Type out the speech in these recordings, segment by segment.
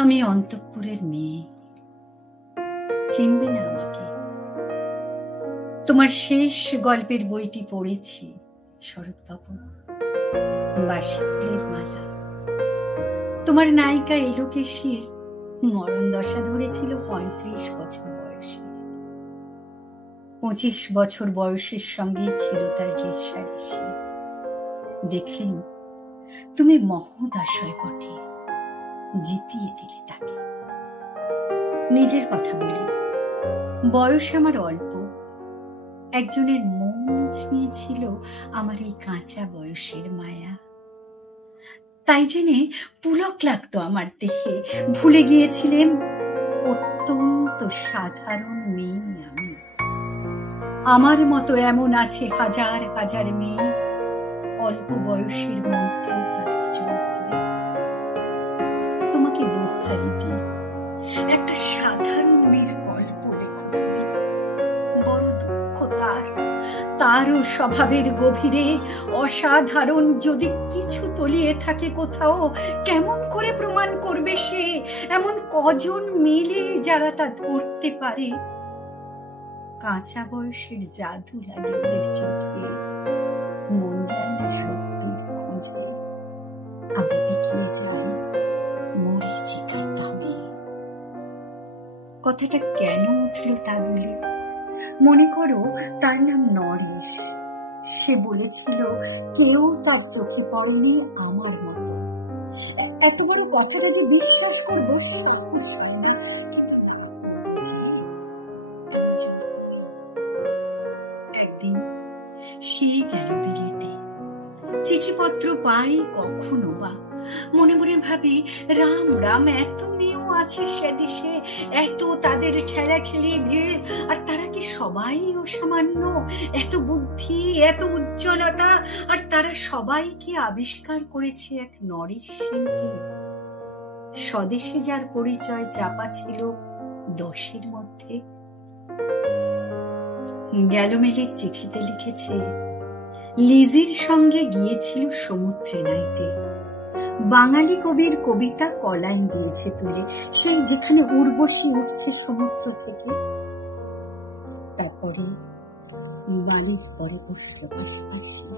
আমি অন্তঃপুরের মেয়ে, চিনবে না আমাকে। তোমার শেষ গল্পের বইটি পড়েছি শরৎবাবু, বাসি ফুলের মালা। তোমার নায়িকা এলোকেশীর মরণ দশা ধরেছিল 35 বছর বয়সে। 25 বছর বয়সের সঙ্গেই ছিল তার রেশারেশি। দেখলেন তুমি মহোদশয় বটে, জিতিয়ে দিলে তাকে। নিজের কথা বলি, বয়স আমার অল্প। একজনের মন ছুঁয়েছিল আমার এই কাঁচা বয়সের মায়া। তাই জেনে পুলক লাগতো আমার দেহে। ভুলে গিয়েছিলেন অত্যন্ত সাধারণ মেয়ে আমি। আমার মতো এমন আছে হাজার হাজার মেয়ে, অল্প বয়সের মন্ত্র তাদের যৌবনে। তোমাকে দোহাই দিই, একটা সাধারণ মেয়ের গল্প লেখো তুমি। বড় দুঃখ তারও স্বভাবের গভীরে অসাধারণ যদি কিছু তলিয়ে থাকে কোথাও, কেমন করে প্রমাণ করবে সে? এমন কজন মেলে যারা তা ধরতে পারে? কাঁচা বয়সের জাদু লাগে ওদের চোখে, মন যায় না সত্যির খোঁজে। আমি বিকিয়ে যাই মরিচিকার দামে। কথাটা কেন উঠল তা বলে? মনে করো তার নাম নরেশ। সে বলেছিল কেউ তার চোখে পড়েনি আমার মতো। এত বড় কথাটা যে বিশ্বাস করবো একদিন সে গেল বিলিতে। চিঠিপত্র পাই কখনো বা। মনে মনে ভাবি, রাম রাম, এত মেয়েও আছে সে দেশে, এত তাদের ঠেলা ঠেলি ভিড়, আর তারা কি সবাই অসামান্য? এত বুদ্ধি, এত উজ্জ্বলতা, আর তারা সবাই কি আবিষ্কার করেছে এক নরেশ সেনকে? স্বদেশে যার পরিচয় চাপা ছিল 10-এর মধ্যে। গ্যালোমেলের চিঠিতে লিখেছে লিজির সঙ্গে গিয়েছিল সমুদ্রে নাইতে। বাঙালি কবির কবিতা কলাইন দিয়েছে তুলে, সেই যেখানে উর্বশী উঠছে সমুদ্র থেকে। তারপরে বালির পরে বসল পাশাপাশি,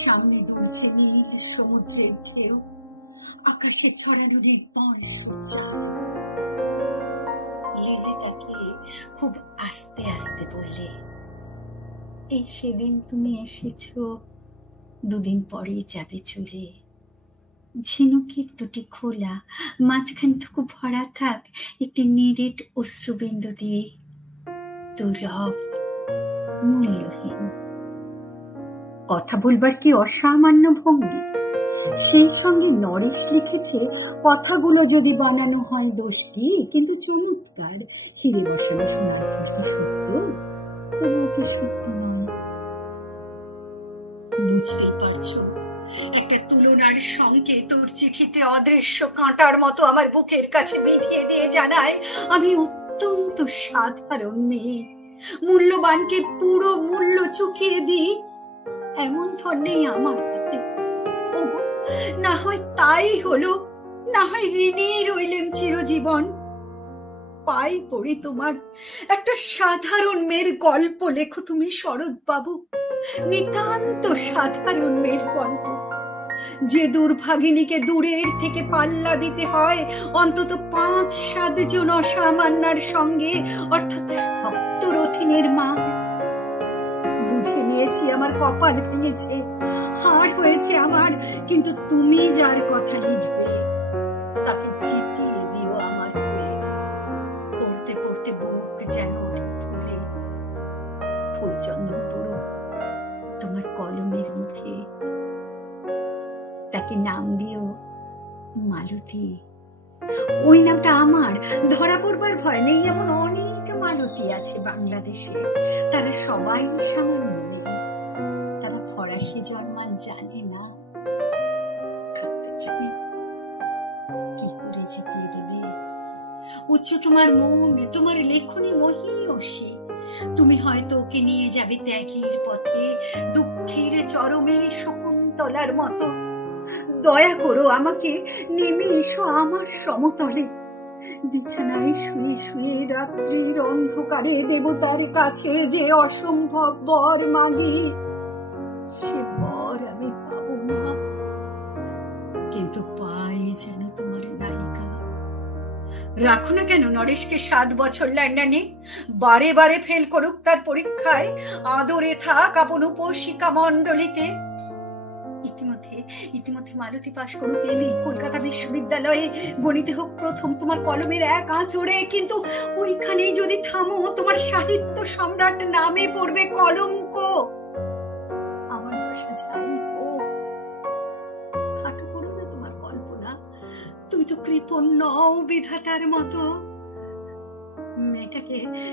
সামনে দুলছে নীল সমুদ্রের ঢেউ, আকাশে ছড়ানো নির্মল সূর্যালোক। লিজি তাকে খুব আস্তে আস্তে বললে, এই সেদিন তুমি এসেছো, 2 দিন পরেই যাবে চলে। ঝিনুকের দুটি খোলা, মাঝখানটুকু ভরা থাক একটি নিরেট অশ্রুবিন্দু দিয়ে। দুর্লভ, মূল্যহীন। কথা বলবার কি অসামান্য ভঙ্গি! সেই সঙ্গে নরেশ লিখেছে, কথাগুলো যদি বানানো হয় দোষ কি, কিন্তু চমৎকার। হিরে বসানো সোনার ফুলটা সত্য, তবু ওকে সত্য নয়। বুঝতেই পারছো, একটা তুলনার সঙ্গে তোর চিঠিতে অদৃশ্য কাঁটার মতো আমার বুকের কাছে বিধিয়ে দিয়ে জানায়, আমি অত্যন্ত সাধারণ মেয়ে। মূল্যবানকে পুরো মূল্য চুকিয়ে দিই, এমন ধর নেই আমার হাতে। না হয় তাই হলো, না হয় ঋণী রইলেম চিরজীবন। পাই পড়ি তোমার, একটা সাধারণ মেয়ের গল্প লেখো তুমি শরৎবাবু, নিতান্ত সাধারণ মেয়ের গল্প। যে দুর্ভাগিনীকে দূরের থেকে পাল্লা দিতে হয় অন্তত 5-7 জন অসামান্যার সঙ্গে, অর্থাৎ সপ্তরথিনীর মা। বুঝে নিয়েছি আমার কপাল ভেঙেছে, হার হয়েছে আমার, কিন্তু তুমি যার কথা লিখবে তাকে জিতিয়ে দিও আমার হয়ে। পড়তে পড়তে বুক যেন ওঠে ফুলে। ফুলচন্দন পড়ো তোমার কলমের মুখে, তাকে নাম দিও মালতী। ওই নামটা আমার, ধরা পড়বার ভয় নেই। এমন অনেক মালতী আছে বাংলাদেশে, তারা সবাই সামান্য মেয়ে। তারা ফরাসি জার্মান জানে না, খাতে জানে। কি করে জিতিয়ে দেবে? উচ্চ তোমার মন, তোমার লেখনী মহীয়সী। তুমি হয়তো ওকে নিয়ে যাবে ত্যাগের পথে, দুঃখের চরমে শকুন্তলার মতো। দয়া করো, আমাকে নেমে এসো আমার সমতলে। বিছানায় শুয়ে শুয়ে রাত্রির অন্ধকারে দেবতার কাছে যে অসম্ভব বর মাগি, সে বর আমি পাবো না, কিন্তু পাই যেন তোমার নায়িকা। রাখো না কেন নরেশকে 7 বছর লন্ডনে, বারে বারে ফেল করুক তার পরীক্ষায়, আদরে থাক আপন উপশিকা মণ্ডলীতে। ইতিমধ্যে মালতী পাশ করুক এমএ কলকাতা বিশ্ববিদ্যালয়ে, গণিতে হোক প্রথম তোমার কলমের এক আঁচড়ে, কিন্তু ওইখানেই যদি থামো তোমার সাহিত্য সম্রাট নামে পড়বে কলঙ্ক। আমার দশা যাই হোক, খাটো করো না তোমার কল্পনা, তুমি তো কৃপণ নও বিধাতার মতো।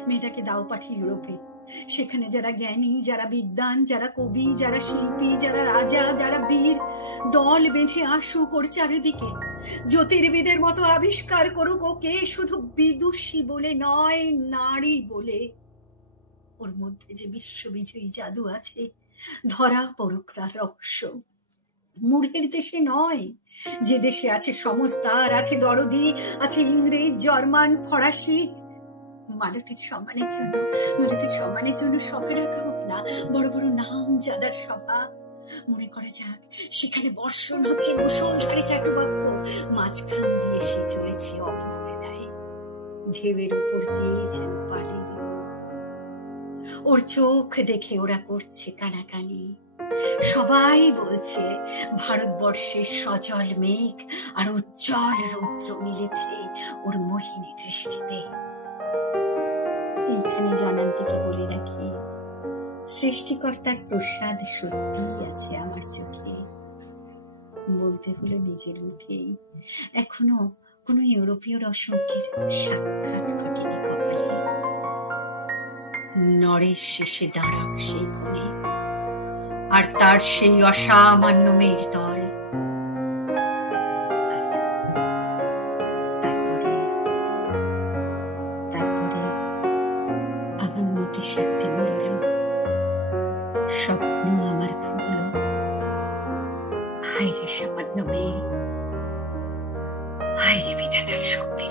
মেয়েটাকে দাও পাঠিয়ে ইউরোপে, সেখানে যারা জ্ঞানী, যারা বিদ্বান, যারা কবি, যারা শিল্পী, যারা রাজা, যারা বীর দল বেঁধে আসুক ওর চারিদিকে, জ্যোতির্বিদের মতো আবিষ্কার করুক ওকে, শুধু বিদুষী বলে নয়, নারী বলে। ওর মধ্যে যে বিশ্ববিজয়ী জাদু আছে, ধরা পড়ুক তার রহস্য। মূঢ়ের দেশে নয়, যে দেশে আছে সমজদার, আছে দরদি, আছে ইংরেজ, জার্মান, ফরাসি। মালতীর সম্মানের জন্য সভা রাখা হোক না, বড় বড় নাম যাদার সভা। মনে করা যাক সেখানে বর্ষণ হচ্ছে মুষলধারে চাটুবাক্য, মাঝখান দিয়ে সে চলেছে অবহেলায়, ঢেউয়ের উপর দিয়ে যেন পালিয়ে। ওর চোখ দেখে ওরা করছে কানাকানি, সবাই বলছে ভারতবর্ষের সচল মেঘ আর উজ্জ্বল রৌদ্র মিলেছে ওর মোহিনী দৃষ্টিতে। এইখানে জানান থেকে বলে রাখি, সৃষ্টিকর্তার প্রসাদ সত্যিই আছে আমার চোখে। বলতে হলো নিজের মুখেই, এখনো কোন ইউরোপীয় রসজ্ঞের সাক্ষাৎ ঘটেনি কপালে। নরেশ শেষে দাঁড়াক সেই কোণে, আর তার সেই অসামান্য মেয়ের দল। তারপরে আমার নোটিশ একটি মরল, স্বপ্ন আমার ভুল। হায় রে সামান্য মেয়ে, হায় রে বিধাতার শক্তি।